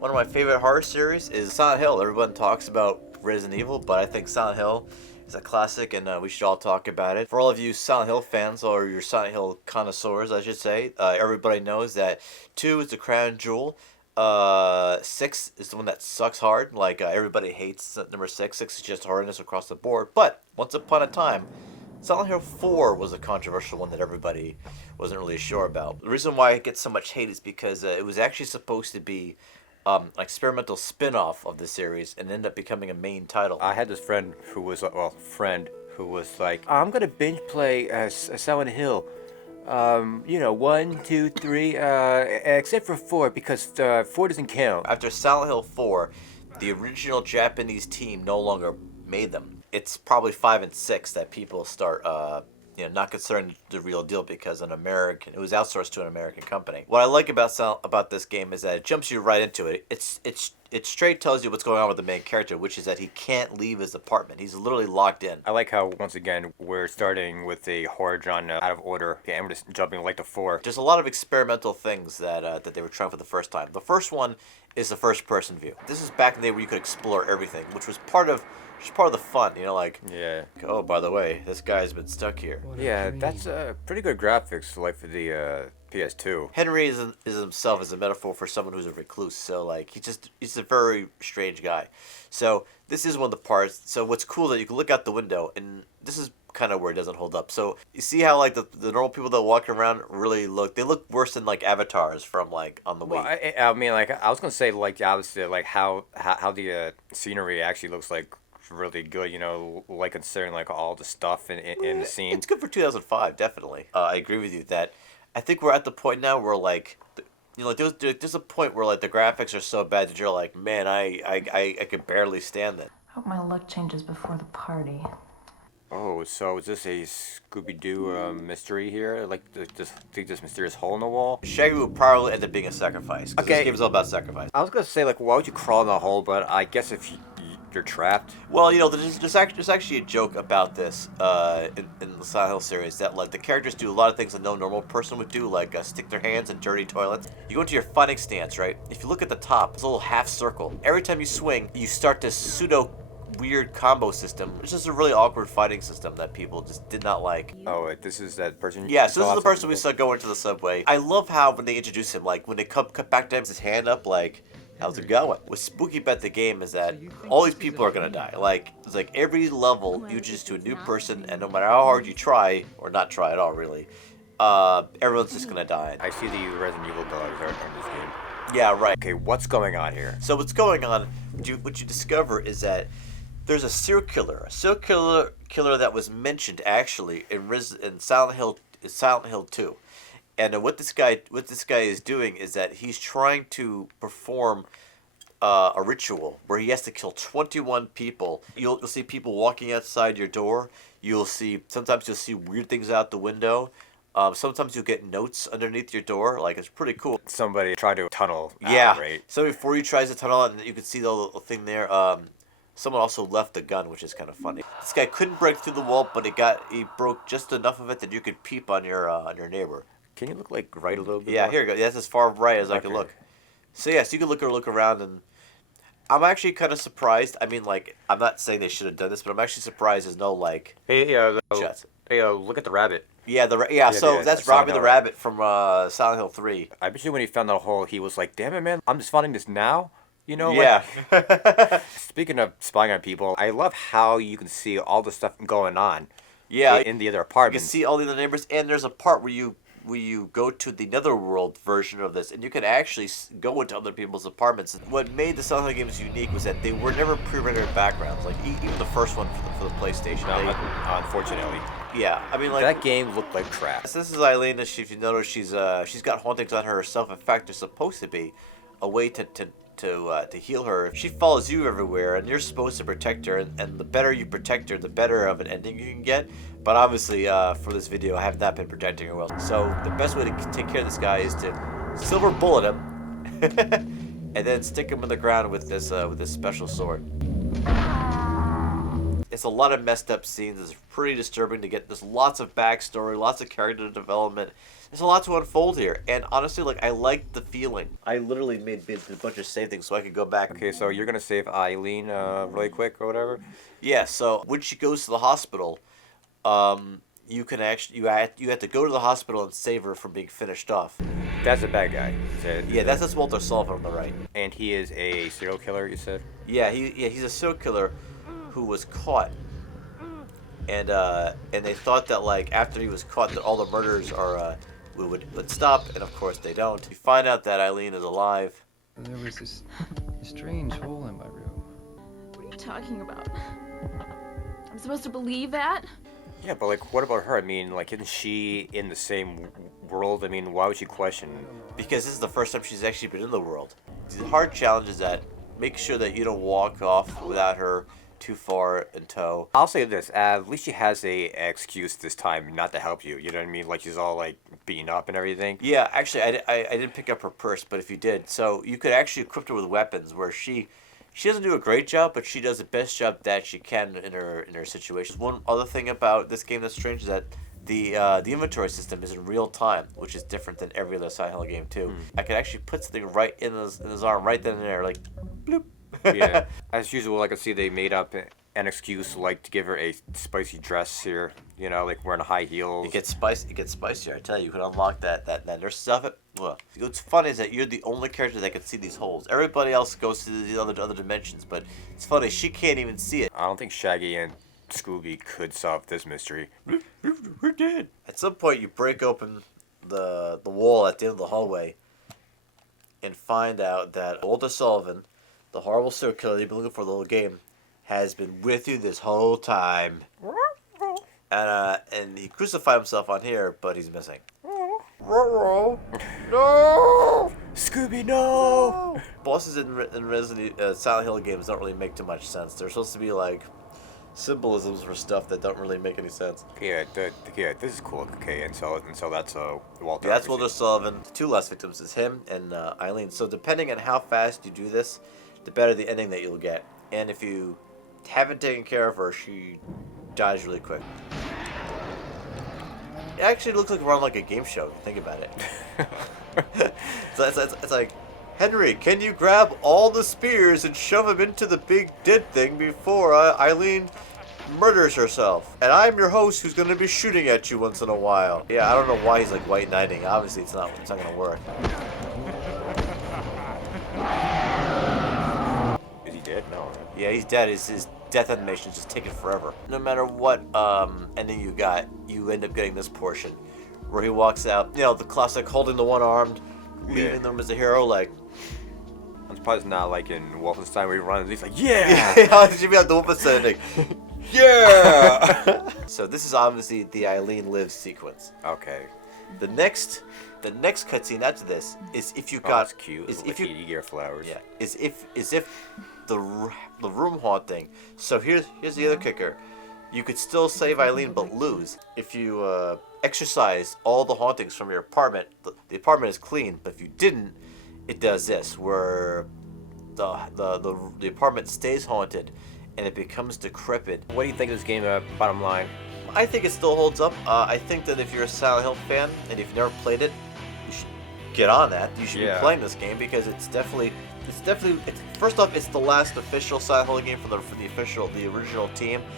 One of my favorite horror series is Silent Hill. Everyone talks about Resident Evil, but I think Silent Hill is a classic, and we should all talk about it. For all of you Silent Hill fans, or your Silent Hill connoisseurs, I should say, everybody knows that 2 is the crown jewel. 6 is the one that sucks hard. Like, everybody hates number 6. 6 is just horrendous across the board. But, once upon a time, Silent Hill 4 was a controversial one that everybody wasn't really sure about. The reason why it gets so much hate is because it was actually supposed to be an experimental spin-off of the series and ended up becoming a main title. I had this friend who was like, I'm gonna binge play Silent Hill. 1, 2, 3, except for 4 because 4 doesn't count. After Silent Hill 4, the original Japanese team no longer made them. It's probably 5 and 6 that people start not considering the real deal because it was outsourced to an American company. What I like about this game is that it jumps you right into it. It straight tells you what's going on with the main character, which is that he can't leave his apartment. He's literally locked in. I like how, once again, we're starting with a horror genre out of order, and we're just jumping like to 4. There's a lot of experimental things that they were trying for the first time. The first one is the first-person view. This is back in the day where you could explore everything, which was part of the fun, Yeah. Oh, by the way, this guy's been stuck here. Yeah, that's pretty good graphics, like for the PS2. Henry is himself as a metaphor for someone who's a recluse. So like he's a very strange guy. So this is one of the parts. So what's cool that you can look out the window, and this is kind of where it doesn't hold up. So you see how like the normal people that walk around really look worse than like avatars from like on the Well, Wii. I mean, like I was gonna say, like obviously, like how the scenery actually looks like really good. Like considering like all the stuff in the scene. It's good for 2005, definitely. I agree with you that I think we're at the point now where like. There's a point where like the graphics are so bad that you're like, man, I could barely stand it. Hope my luck changes before the party. Oh, so is this a Scooby-Doo mystery here? Like this mysterious hole in the wall? Shaggy would probably end up being a sacrifice. Okay. This game is all about sacrifice. I was gonna say, like, why would you crawl in the hole? But I guess if you're trapped. Well, there's actually a joke about this in the Silent Hill series that like the characters do a lot of things that no normal person would do, like stick their hands in dirty toilets. You go into your fighting stance, right? If you look at the top, it's a little half circle. Every time you swing, you start this pseudo weird combo system. It's just a really awkward fighting system that people just did not like. Oh, this is that person? Yeah, so this is the person we saw going into the subway. I love how when they introduce him, like when they cut back to him, his hand up, like, how's it going? What's spooky about the game is that all these people are gonna die. Like, it's like every level you just to a new person, and no matter how hard you try, or not try at all really, everyone's just gonna die. I see the Resident Evil dogs are in this game. Yeah, right. Okay, what's going on here? So what's going on, what you discover is that there's a serial killer that was mentioned actually in Silent Hill 2. And what this guy is doing is that he's trying to perform a ritual where he has to kill 21 people. You'll see people walking outside your door. Sometimes you'll see weird things out the window. Sometimes you'll get notes underneath your door. Like, it's pretty cool. Somebody tried to tunnel out, Yeah. right? So before he tries to tunnel out, and you can see the little thing there. Someone also left the gun, which is kind of funny. This guy couldn't break through the wall, but he broke just enough of it that you could peep on your neighbor. Can you look like right a little bit? Yeah, more? here you go. That's as far right as I can Okay. look. So yes, you can look around, and I'm actually kind of surprised. I mean, like, I'm not saying they should have done this, but I'm actually surprised there's no like Hey, shots. Look at the rabbit. Yeah, so yeah, that's Silent Robbie the Hill. Rabbit from Silent Hill 3. I bet you when he found that hole, he was like, "Damn it, man! I'm just finding this now." Yeah. Speaking of spying on people, I love how you can see all the stuff going on. Yeah, in the other you can apartments. see all the other neighbors, and there's a part where you go to the netherworld version of this, and you can actually go into other people's apartments. What made the Silent Hill games unique was that they were never pre-rendered backgrounds. Like even the first one for the PlayStation. Unfortunately, Yeah, I mean, like, that game looked like crap. So this is Eileen. If you notice, she's got hauntings on her herself. In fact, there's supposed to be a way to heal her. She follows you everywhere, and you're supposed to protect her. And the better you protect her, the better of an ending you can get. But obviously, for this video, I have not been protecting her well. So the best way to take care of this guy is to silver bullet him, and then stick him in the ground with this special sword. It's a lot of messed up scenes. It's pretty disturbing to get. There's lots of backstory, lots of character development. There's a lot to unfold here, and honestly, like I like the feeling. I literally made a bunch of save things so I could go back. Okay, so you're gonna save Eileen really quick or whatever. Yeah. So when she goes to the hospital, you can actually you have to go to the hospital and save her from being finished off. That's a bad guy. Yeah, that's Walter Sullivan on the right. And he is a serial killer, you said? Yeah, he's a serial killer who was caught, and they thought that like after he was caught that all the murders would stop, and of course they don't. You find out that Eileen is alive. There was this strange hole in my room. What are you talking about? I'm supposed to believe that? Yeah, but like, what about her? I mean, like, isn't she in the same world? I mean, why would she question? Because this is the first time she's actually been in the world. The hard challenge is that make sure that you don't walk off without her too far in tow. I'll say this: at least she has a excuse this time not to help you. You know what I mean? Like she's all like beaten up and everything. Yeah, actually, I didn't pick up her purse, but if you did, so you could actually equip her with weapons where she doesn't do a great job, but she does the best job that she can in her situations. One other thing about this game that's strange is that the inventory system is in real time, which is different than every other Silent Hill game too. I could actually put something right in his arm, right then and there, like bloop. Yeah. As usual, I can see they made up an excuse like to give her a spicy dress here. You know, like wearing high heels. It gets spicier. I tell you, you can unlock that nurse stuff. Well, what's funny is that you're the only character that can see these holes. Everybody else goes to the other dimensions, but it's funny she can't even see it. I don't think Shaggy and Scooby could solve this mystery. Who did? At some point, you break open the wall at the end of the hallway and find out that Walter Sullivan, the horrible serial killer you've been looking for the whole game, has been with you this whole time. And he crucified himself on here, but he's missing. No! Scooby, no! Bosses in Silent Hill games don't really make too much sense. They're supposed to be like symbolisms for stuff that don't really make any sense. Yeah, this is cool. Okay, and so that's Walter. Yeah, that's Walter Sullivan. The two last victims is him and Eileen. So depending on how fast you do this, the better the ending that you'll get. And if you haven't taken care of her, she dies really quick. It actually looks like we're on like a game show. Think about it. It's like, Henry, can you grab all the spears and shove them into the big dead thing before Eileen murders herself? And I'm your host who's going to be shooting at you once in a while. Yeah, I don't know why he's like white knighting. Obviously, it's not going to work. Is he dead? No. Right? Yeah, he's dead. His death animation is just taking forever. No matter what ending you got, you end up getting this portion where he walks out, you know, the classic holding the one-armed, leaving them as a hero, like... I'm surprised it's not like in Wolfenstein where he runs, he's like, yeah! It should be like the Wolfenstein thing. Yeah! So this is obviously the Eileen lives sequence. Okay. The next cutscene after this is if you got... Oh, that's cute. Is if you get flowers. Yeah. Is if the room haunting. So here's the other kicker. You could still save Eileen but lose. If you exercise all the hauntings from your apartment, the apartment is clean, but if you didn't, it does this, where the apartment stays haunted and it becomes decrepit. What do you think of this game, bottom line? I think it still holds up. I think that if you're a Silent Hill fan and if you've never played it, you should get on that. You should be playing this game because it's definitely first off, it's the last official Silent Hill game from the original team.